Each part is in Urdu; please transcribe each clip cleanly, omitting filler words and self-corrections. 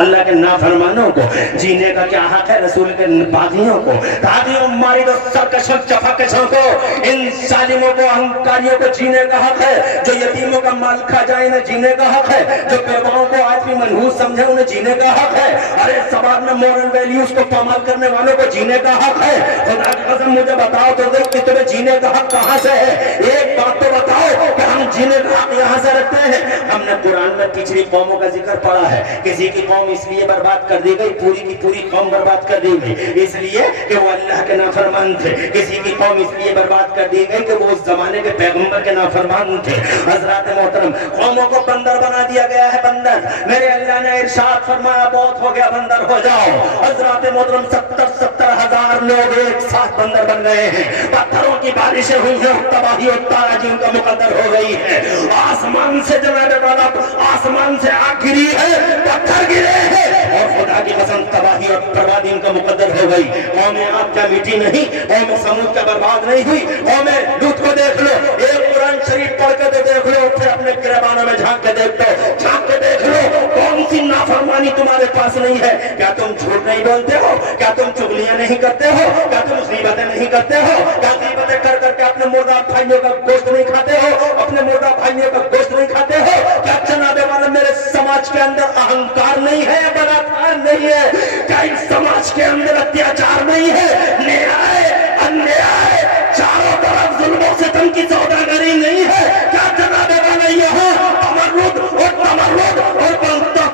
اللہ کے نافرمانوں کو جینے کا کیا حق ہے؟ رسول کے باغیوں کو، دادیوں ماری دو سرکشوں چپکشوں کو، ان ظالموں کو اہنکاریوں کو جینے کا حق ہے، جو یتیموں کا مال کھا جائے انہیں جینے کا حق ہے، جو بیواؤں کو آج بھی منحوس سمجھے انہیں جینے کا حق ہے، ارے سماج میں مورل ویلیوز کو پامال کرنے والوں کو جینے کا حق ہے۔ خدا کی قسم مجھے بتاؤ تو دیکھ کہ تمہیں جینے کا حق کہاں سے ہے؟ ایک بات تو بتاؤ کہ ہم جینے کا حق یہاں سے رکھتے ہیں۔ ہم نے قرآن میں پچھلی قوموں کا ذکر پڑھا ہے، کسی کی قوم اس لیے برباد کر دی گئی، پوری کی پوری قوم برباد کر دی گئی اس لیے کہ وہ اللہ کے نافرمان تھے، کسی کی قوم اس لیے برباد کر دی گئی کہ وہ اس زمانے کے پیغمبر کے نافرمان تھے۔ حضرات محترم، قوموں کو بندر بنا دیا گیا ہے، بندر۔ میرے اللہ نے ارشاد فرمایا بہت ہو گیا، بندر ہو جاؤ۔ حضرات محترم 70 ہزار لوگ ایک ساتھ بندر بن گئے ہیں، پتھروں کی بارشیں ہوئی ہیں، تباہی اور تاراجی ان کا مقدر ہو گئی ہے۔ آسمان سے جناب والا آسمان سے آگ گری ہے، پتھر گرے ہیں، اور خدا کی قسم تباہی اور بربادی ان کا مقدر ہو گئی۔ قوم عاد کیا میٹھی نہیں، قوم سمود کیا برباد نہیں ہوئی؟ قوم لوط کو دیکھ لو، ایک قرآن شریف پڑھ کے تو دیکھ لو، پھر اپنے گریبانوں میں جھانک کے دیکھ لو، جھانک کے دیکھ لو کون سی نافرمانی تمہارے پاس نہیں ہے۔ کیا تم جھوٹ نہیں بولتے ہو؟ کیا تم چغلیاں نہیں کرتے ہو؟ کیا تم غیبتیں نہیں کرتے ہو؟ کیا غیبتیں کر کر کے اپنے مردہ بھائیوں کا گوشت نہیں کھاتے ہو؟ اپنے مردہ بھائیوں کا گوشت نہیں کھاتے ہو؟ کیا جناب والا میرے سماج کے اندر اہنکار نہیں ہے، بلاکار نہیں ہے؟ کیا اس سماج کے اندر اتیاچار نہیں ہے، نیائے انیائے چاروں طرف ظلم و ستم کی سوداگری نہیں ہے؟ کیا جناب والا یہاں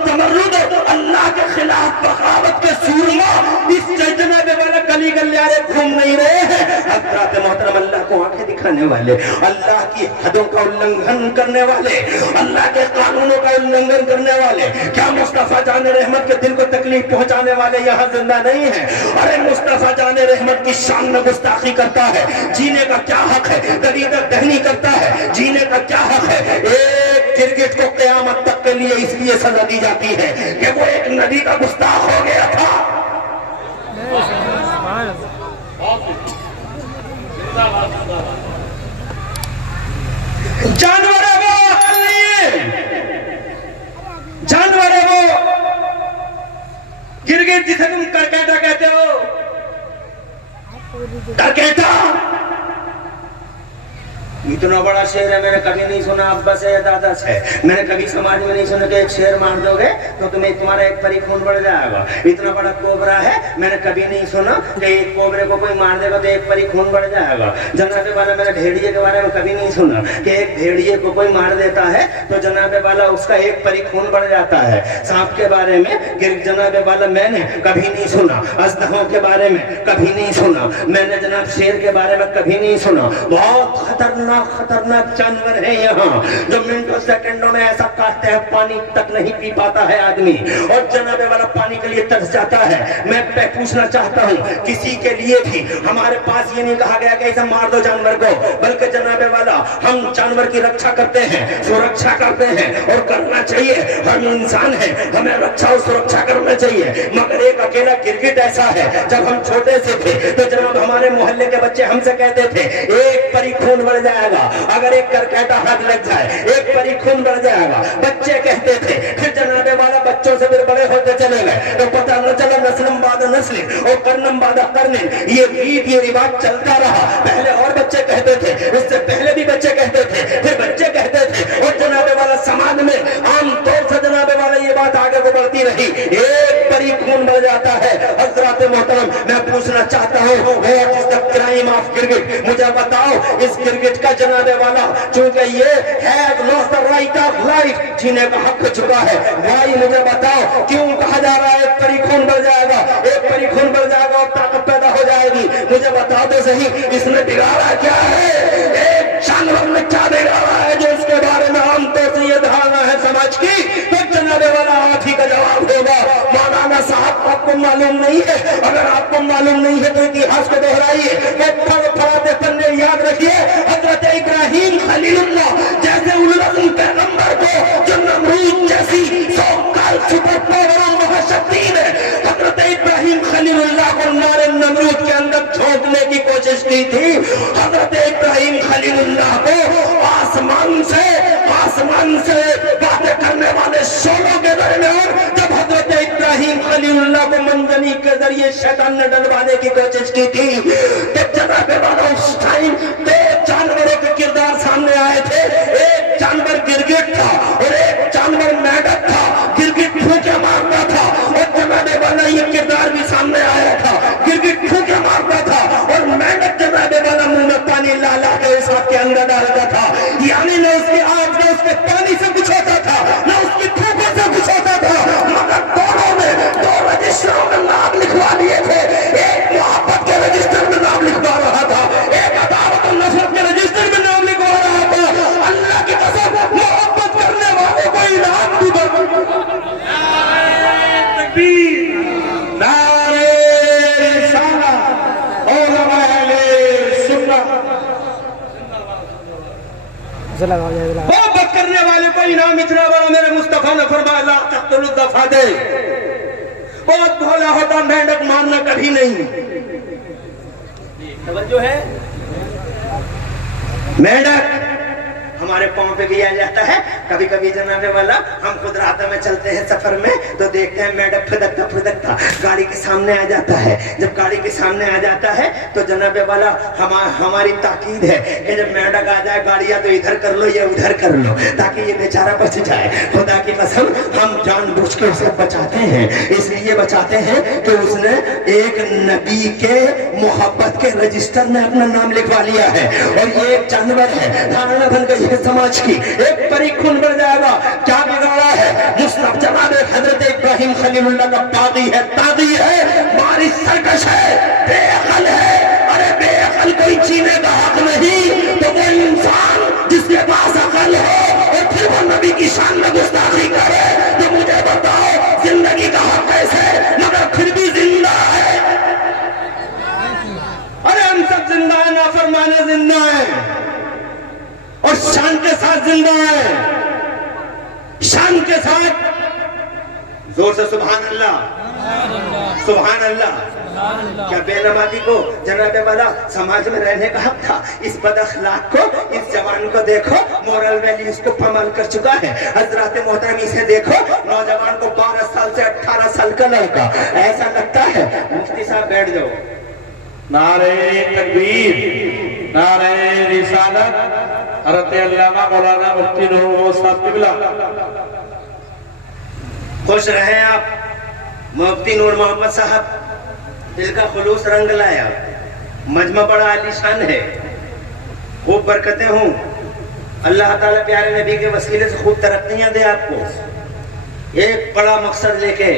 تمرد اللہ کے خلاف بغاوت کے سورما اس جناب والا گلی گلیارے گھوم نہیں رہے ہیں؟ حضرات محترم، اللہ کو آنکھیں دکھانے والے، اللہ کی حدوں کا النگھن کرنے والے، اللہ کے قانونوں کا النگھن کرنے والے، کیا مصطفیٰ جان رحمت کے دل کو تکلیف پہنچانے والے یہاں زندہ نہیں ہیں؟ ارے مصطفیٰ جان رحمت کی شان میں گستاخی کرتا ہے، جینے کا کیا حق ہے؟ دریدہ دہنی کرتا ہے، جینے کا کیا حق ہے؟ ایک گرگٹ کو قیامت تک کے لیے اس لیے سزا دی جاتی ہے کہ وہ ایک ندی کا گستاخ ہو گیا تھا۔ جانور ہے وہ، عقل نہیں ہے، جانور ہے وہ۔ گرگٹ جسے تم کرکیٹا کہتے ہو، کرکیٹا اتنا بڑا شیر ہے، میں نے کبھی نہیں سنا ابا سے یا دادا سے، میں نے کبھی سماج میں نہیں سنا کہ ایک شیر مار دو گے تو تمہیں تمہارا ایک پری خون بڑھ جائے گا۔ اتنا بڑا کوبرا ہے، میں نے کبھی نہیں سنا کہ ایک کوبرے کو کوئی مار دے گا تو ایک پری خون بڑھ جائے گا۔ جناب والا میں نے بھیڑیے کے بارے میں کبھی نہیں سنا کہ ایک بھیڑیے کو کوئی مار دیتا ہے تو جناب والا اس کا ایک پری خون بڑھ جاتا ہے۔ سانپ کے بارے میں جناب والا میں نے کبھی نہیں سنا، اژدہوں کے بارے میں کبھی نہیں سنا، میں نے جناب شیر کے بارے میں کبھی نہیں سنا۔ بہت خطرناک جانور ہے یہاں، جو منٹوں سیکنڈوں میں ایسا کاٹتے ہیں پانی تک نہیں پی پاتا ہے آدمی، اور جناب والا پانی کے لیے ترس جاتا ہے۔ میں پوچھنا چاہتا ہوں کسی کے لیے بھی، ہمارے پاس یہ نہیں کہا گیا کہ اسے مار دو جانور کو، بلکہ جناب والا ہم جانور کی رکشا کرتے ہیں، سرکشا کرتے ہیں، اور کرنا چاہیے۔ ہم انسان ہیں، ہمیں رکشا اور سرکشا کرنا چاہیے، مگر ایک اکیلا گرگٹ ایسا ہے، جب ہم چھوٹے سے تھے تو جناب ہمارے محلے کے بچے ہم سے کہتے تھے ایک پری خون بڑھ جائے گا اگر ایک کرکیٹا ہاتھ لگ جائے، ایک پری خون بڑھ جائے گا، بچے کہتے تھے۔ پھر جناب والا بچوں سے پھر بڑے ہوتے چلے گئے تو پتہ نہ چلا نسلم بعد نسل اور قرنم بعد قرن، یہ رواج چلتا رہا۔ پہلے اور بچے کہتے تھے، اس سے پہلے بھی بچے کہتے تھے، پھر بچے کہتے تھے، اور جناب والا سماج میں عام طور سے جناب والا یہ بات آگے کو بڑھتی رہی، ایک پری خون بڑھ جاتا ہے۔ حضرات محترم، میں پوچھنا چاہتا ہوں what is the crime of گرگٹ؟ مجھے بتاؤ اس گرگٹ کا جناب والا چونکہ یہ has lost the right of life، جینے کا حق چکا ہے، بھائی مجھے بتاؤ کیوں کہا جا رہا ہے ایک پری خون بڑھ جائے گا، ایک پری خون بڑھ جائے گا اور طاقت پیدا ہو جائے گی؟ مجھے بتا دو صحیح، اس نے بگاڑا کیا ہے؟ ایک جانور نے کیا بگاڑا ہے جو اس کے بارے میں عام طور سے یہ دھارنا ہے سماج کی؟ تو جناب والا آپ ہی کا جواب ہوگا۔ مولانا صاحب آپ کو معلوم نہیں ہے؟ اگر آپ کو معلوم نہیں ہے تو اتہاس کو دہرائیے، پڑھاتے پڑھنے یاد رکھیے، حضرت ابراہیم خلیل اللہ جیسے العزم پیغمبر کو جو نمرود جیسی 100 کال سپر پاور مہاشکتین ہے، حضرت ابراہیم خلیل اللہ کو نار نمرود کے اندر جھونکنے کی کوشش کی تھی۔ حضرت ابراہیم خلیل اللہ کو آسمان سے باتیں کرنے والے شولوں کے درمیان جب حضرت خلیل اللہ کو منجنیق کے ذریعے شیطان نے ڈلوانے کی کوشش کی تھی، تو جناب والا اس ٹائم دو جانوروں کے کردار سامنے آئے تھے، ایک جانور گرگٹ تھا اور ایک جانور میڈک تھا۔ گرگٹ پھونکے مارتا تھا اور جناب والا یہ کردار بھی سامنے آیا تھا، گرگٹ پھونکے مارتا تھا اور میڈک جناب والا منہ میں پانی لا لا کے اس کے اندر ڈالتا تھا، یعنی نہ اس کی آگ نہ اس کے پانی سے کچھ ہوتا تھا نہ اس کی تھوپوں سے کچھ ہوتا تھا، مگر دونوں میں دو رجسٹروں میں نام لکھوا لیے تھے، ایک محبت کے رجسٹر میں نام لکھوا رہا تھا، ایک عداوت و نفرت کے رجسٹر میں نام لکھوا رہا تھا۔ اللہ کی قسم محبت کرنے والوں کو انعام بھی تکبیر، نعرہ رسالت، علماء اہل سنت، محبت کرنے والے کو انعام اتنا بڑا میرے مصطفیٰ نے فرمایا لا تقتلوا الضفادع، بہت بھولا ہوتا مینڈک مارنا کبھی نہیں۔ توجہ ہے، مینڈک ہمارے پاؤں پہ بھی آ جاتا ہے، کبھی کبھی جناب والا ہم خود راتوں میں چلتے ہیں سفر میں تو دیکھتے ہیں مینڈک پھدکتا پھدکتا گاڑی کے سامنے آ جاتا ہے، جب گاڑی کے سامنے آ جاتا ہے تو جناب والا ہماری تاکید ہے کہ جب مینڈک آ جائے گاڑی یا تو ادھر کر لو یا ادھر کر لو تاکہ یہ بیچارہ بچ جائے۔ خدا کی قسم ہم جان بوجھ کے اسے بچاتے ہیں، اس لیے بچاتے ہیں کہ اس نے ایک نبی کے محبت کے رجسٹر میں اپنا نام لکھوا لیا ہے، اور یہ ایک جانور ہے، دھارنا بن گئی ہے سماج کی، ایک پری خون بڑھ جائے گا، کیا بگاڑا ہے؟ مصطفیٰ جناب حضرت ابراہیم خلیل اللہ کا باغی ہے، تاغی ہے، باری سرکش ہے، بے عقل ہے۔ ارے بے عقل کوئی جینے کا حق نہیں، تو وہ انسان جس کے پاس عقل ہو اور پھر وہ نبی کی شان میں گستاخی کرے تو مجھے بتاؤ زندگی کا حق کیسے مگر پھر بھی زندہ ہے؟ ارے ہم سب زندہ ہیں، نافرمانے زندہ ہیں اور شان کے ساتھ زندہ ہے، شان کے ساتھ، زور سے سبحان اللہ، سبحان اللہ۔ کیا بے نمازی کو جناب والا سماج میں رہنے کا حق تھا؟ اس بد اخلاق کو، اس جوان کو دیکھو، مورل ویلی اس کو پامال کر چکا ہے۔ حضرات محترم اسے دیکھو، نوجوان کو 12 سال سے 18 سال کا لڑکا، ایسا لگتا ہے مفتی صاحب بیٹھ جاؤ، نعرہ تکبیر، نعرہ رسالت، حضرت علامہ مولانا مفتی نور محمد صاحب قبلہ۔ خوش رہیں آپ، مفتی نور محمد صاحب دل کا خلوص رنگ لایا، مجمع بڑا عالیشان ہے، خوب برکتیں ہوں، اللہ تعالیٰ پیارے نبی کے وسیلے سے خوب ترقیاں دے آپ کو۔ ایک بڑا مقصد لے کے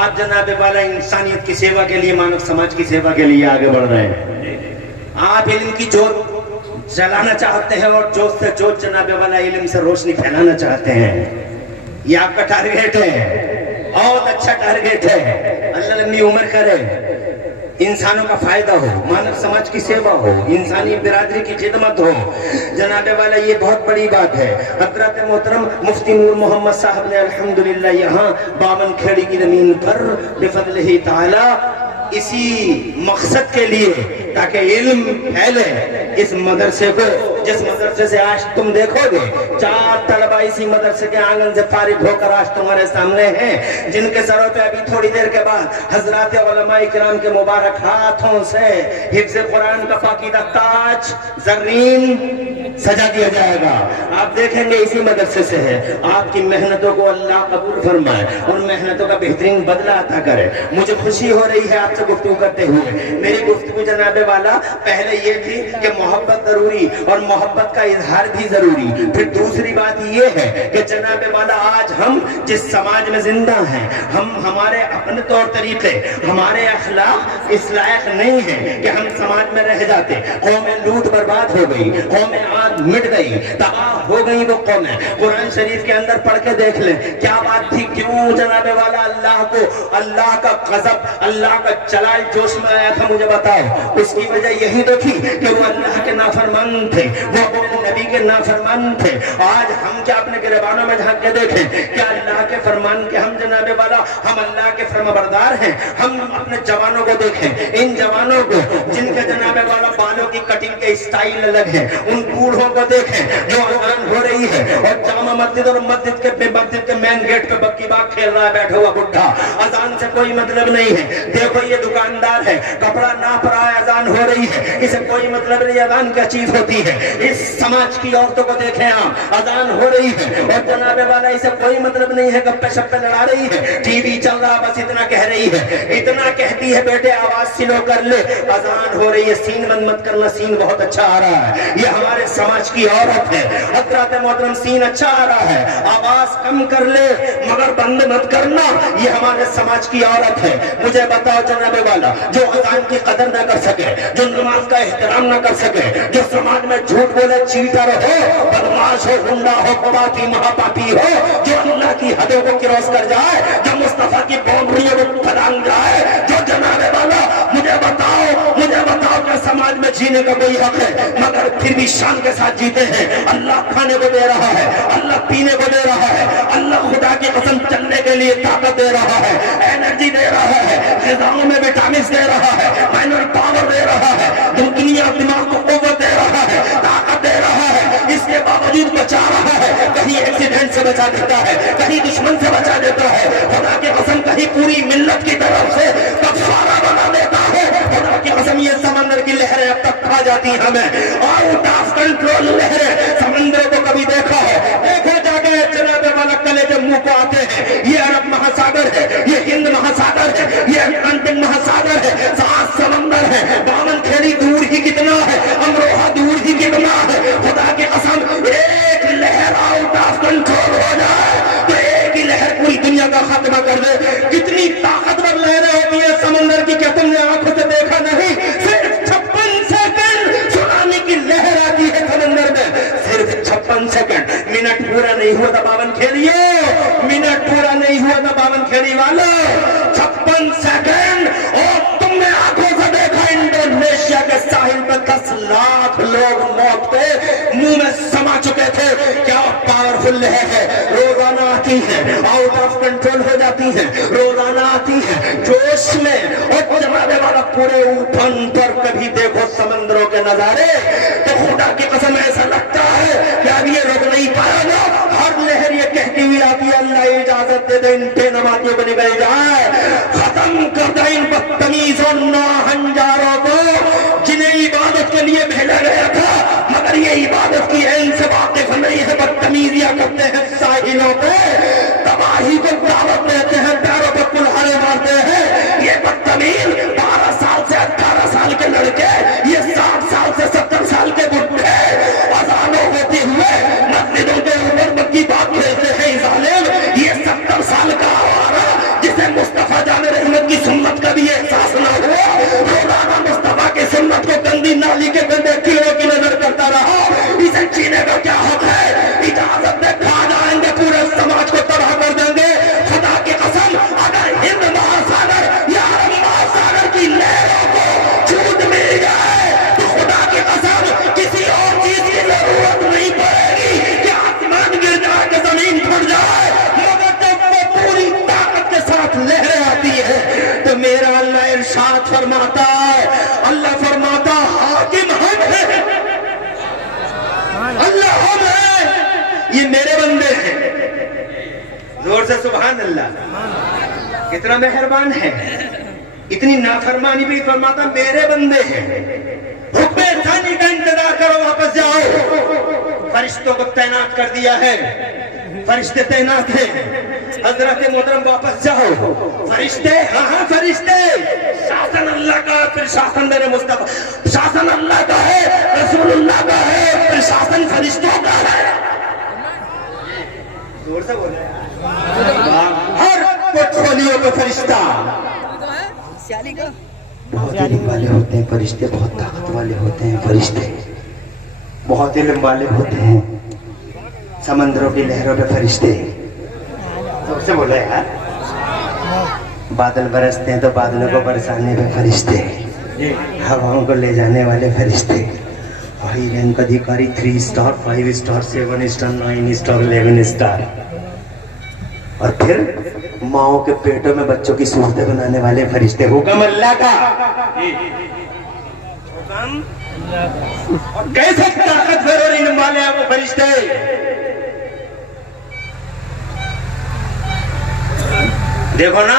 آپ جناب والا انسانیت کی سیوا کے لیے، مانو سماج کی سیوا کے لیے آگے بڑھ رہے ہیں۔ آپ علم کی جوت جلانا چاہتے ہیں اور جوت سے جوت جناب والا علم سے روشنی پھیلانا چاہتے ہیں، یہ آپ کا ٹارگیٹ ہے، بہت اچھا ٹارگیٹ ہے۔ اللہ لمبی عمر کرے، انسانوں کا فائدہ ہو، مانو سماج کی سیوا ہو، انسانی برادری کی خدمت ہو، جناب والا یہ بہت بڑی بات ہے۔ حضرت محترم مفتی نور محمد صاحب نے الحمدللہ یہاں 52 کھیڑی کی زمین پر بفضلہ تعالی اسی مقصد کے لیے تاکہ علم پھیلے، اس مدرسے کو، جس مدرسے سے آج تم دیکھو گے 4 طلبہ اسی مدرسے کے آنگن سے فارغ ہو کر آج تمہارے سامنے ہیں، جن کے سروں پہ ابھی تھوڑی دیر کے بعد حضرات علماء کرام کے مبارک ہاتھوں سے حفظ قرآن کا پاکیزہ تاج زرین سجا دیا جائے گا۔ آپ دیکھیں گے اسی مدرسے سے ہے۔ آپ کی محنتوں کو اللہ قبول فرمائے اور محنتوں کا بہترین بدلہ عطا کرے۔ مجھے خوشی ہو رہی ہے آپ سے گفتگو کرتے ہوئے۔ میری گفتگو جناب والا پہلے یہ تھی کہ محبت ضروری اور محبت کا اظہار بھی ضروری، پھر دوسری بات یہ ہے کہ جناب والا آج ہم جس سماج میں زندہ ہیں، ہمارے اپنے طور طریقے، ہمارے اخلاق اس لائق نہیں ہیں کہ ہم سماج میں رہ جاتے۔ قومیں لوٹ برباد ہو گئی، قومیں آج مٹ گئی، تباہ ہو گئی وہ قومیں۔ قرآن شریف کے اندر پڑھ کے دیکھ لیں کیا بات تھی، کیوں جناب والا اللہ کو، اللہ کا غضب، اللہ کا چلائے جوش میں آیا تھا، مجھے بتاؤ۔ اس کی وجہ یہی تو تھی کہ وہ اللہ کے نافرمان تھے، وہ اپنے نبی کے نافرمان تھے۔ آج ہم کیا اپنے گریبانوں میں جھانک کے دیکھیں، کیا اللہ کے فرمان کے ہم جناب والا ہم اللہ کے فرمانبردار ہیں؟ ہم اپنے جوانوں کو دیکھیں، ان جوانوں کو جن کے جناب والا بالوں کی کٹنگ کے اسٹائل الگ ہیں، ان بوڑھوں کو دیکھیں جو اذان ہو رہی ہے اور جامع مسجد اور مسجد کے مین گیٹ پہ بکی باغ کھیل رہا ہے بیٹھا ہوا بڈھا، اذان اذان سے کوئی مطلب نہیں ہے. دیکھو یہ دکاندار ہے, کپڑا ناپ رہا ہے, اذان ہو رہی ہے, اسے کوئی مطلب نہیں اذان کیا چیز ہوتی ہے. اس سماج کی عورتوں کو دیکھیں آپ, اذان ہو رہی ہے اور جناب والا اسے کوئی مطلب نہیں ہے, گپے شپے لڑا رہی ہے, ٹی وی چل رہا, بس اتنا کہہ رہی ہے, اتنا کہتی ہے بیٹے آواز سلو کر لے, اذان ہو رہی ہے, سین بند مت کرنا, سین بہت اچھا آ رہا ہے. یہ ہمارے سماج کی عورت ہے. حضرات محترم سین اچھا آ رہا ہے, آواز کم کر لے مگر بند مت کرنا, یہ ہمارے سماج کی عورت ہے. مجھے بتاؤ جناب والا, جو اذان کی قدر نہ کر سکے, جو نماز کا احترام نہ کر سکے, جو سماج میں جھوٹ بولے, چیٹر ہو, بدماش ہو, گنڈا ہو, پاپی مہاپاپی ہو, جو اللہ کی حدوں کو کراس کر جائے, جو مصطفیٰ کی باؤنڈریوں کو پھلانگ جائے, جو جناب والا مجھے بتاؤ کہ سماج میں جینے کا کوئی حق ہے مگر پھر بھی شان کے ساتھ جیتے ہیں. اللہ کھانے کو دے رہا ہے, اللہ پینے کو دے رہا ہے, اللہ خدا کی قسم چلنے کے لیے طاقت دے رہا ہے, انرجی دے رہا ہے, غذاؤں میں وٹامنز دے رہا ہے, مائنر پاور دے رہا ہے, دنیا دماغ کو قوت دے رہا ہے, طاقت دے رہا ہے, اس کے باوجود بچا رہا ہے. کہیں ایکسیڈنٹ سے بچا دیتا ہے, کہیں دشمن سے بچا دیتا ہے, خدا کی قسم کہیں پوری ملت کی طرف سے کفارہ بنا دیتا ہے. خدا کی قسم یہ سمندر کی لہریں اب تک کھا جاتی ہیں ہمیں, آؤٹ آف کنٹرول لہریں. سمندر کو کبھی دیکھا ہے, دیکھو جا کے جناب والا کلے کے منہ کو آتے ہیں. یہ عرب مہاساگر ہے, یہ ہند مہاساگر ہے, یہ اٹلانٹک مہاساگر ہے, 7 سمندر ہے. باون کھیڑی دور ہی کتنا ہے, امروہہ دور ہی کتنا ہے. خدا کی قسم ایک لہر آؤٹ آف کنٹرول ہو جائے تو ایک ہی لہر پوری دنیا کا خاتمہ کر دے. کتنی طاقتور لہریں ہوتی ہیں سمندر کی, کیا تم نے آنکھوں سے دیکھا نہیں؟ صرف 56 سیکنڈ سونامی کی لہر آتی ہے سمندر میں, صرف 56 سیکنڈ. منٹ پورا نہیں ہوا تھا باون کھیڑیے, منٹ پورا نہیں ہوا تھا باون کھیڑی والا, 56 سیکنڈ. اور تم نے آنکھوں سے دیکھا انڈونیشیا کے ساحل پر 10 لاکھ لوگ موت کے منہ میں سما چکے تھے. کیا پاورفل لہر ہے, روزانہ آتی ہے, آؤٹ آف کنٹرول ہو جاتی ہے, روزانہ آتی ہے جوش میں. اور جناب والا پورے اوپن پر کبھی دیکھو سمندروں کے نظارے تو خدا کی قسم ایسا لگتا ہے کہ اب یہ رک نہیں پائے گا. ہر لہر یہ کہتی ہوئی آتی ہے, اللہ اجازت دے دے ان بے نمازیوں کو نکل جائے, ختم کر دے ان بدتمیزوں ناہنجاروں کو جنہیں عبادت کے لیے بھیجا گیا تھا مگر یہ عبادت کی عین سے واقف نہیں ہے, بدتمیزیاں کرتے ہیں ساحلوں پہ, تباہی کو دعوت دیتے ہیں, پیروں پہ کلہاڑے مارتے ہیں. یہ بدتمیز 12 سال سے 18 سال کے لڑکے, یہ 60 سال سے 70 سال کے بڈھے اذانوں ہوتے ہوئے مسجدوں کے اوپر کی بات کھیلتے ہیں. ظالم, یہ 70 سال کا آوارہ جسے مصطفیٰ جان رحمت کی سنت کا بھی احساس نہ ہوا, روزانہ مصطفیٰ کی سنت کو گندی نالی کے گندے کیڑوں کی نظر کرتا رہا, اسے جینے کا کیا حق ہے؟ اجازت دے کھا جائیں گے, پورے سماج کو تباہ کر دیں گے. خدا کی قسم اگر ہند مہاساگر یا عرب مہاساگر کی لہروں کو چھوٹ مل جائے تو خدا کی قسم کسی اور چیز کی ضرورت نہیں پڑے گی کہ آسمان گر جائے کہ زمین پھٹ جائے, مگر جب وہ پوری طاقت کے ساتھ لہریں آتی ہے تو میرا اللہ ارشاد فرماتا ہے, اللہ فرماتا حاکم ہم ہے, اللہ ہم ہے, یہ میرے بندے ہیں. زور سے سبحان اللہ. کتنا مہربان ہے, اتنی نافرمانی بھی فرماتا میرے بندے ہیں. حکم ثانی کا انتظار کرو, واپس جاؤ. فرشتوں کو تعینات کر دیا ہے, فرشتے تعینات ہیں. حضرت محترم واپس جاؤ. فرشتے, ہاں فرشتے, شاسن اللہ کا, پھر شاسن میرے مصطفیٰ, شاسن اللہ کا ہے, رسول اللہ کا ہے, پھر شاسن فرشتوں کا ہے. زور سے بولے, ہر پورٹفولیو کو فرشتہ بہت علم والے ہوتے ہیں, فرشتے بہت طاقت والے ہوتے ہیں, فرشتے بہت علم والے ہوتے ہیں. سمندروں کی لہروں پہ فرشتے, زور سے بولے یار. بادل برستے ہیں تو بادلوں کو برسانے پہ فرشتے, ہواؤں کو لے جانے والے فرشتے. ہائی رینک ادھیکاری 3 star 5 star 7 star 9 star 11 star. اور پھر ماؤں کے پیٹوں میں بچوں کی صورتیں بنانے والے فرشتے. حکم اللہ کا, اور کیسے طاقتور اور علم والے ہیں وہ فرشتے. دیکھو نا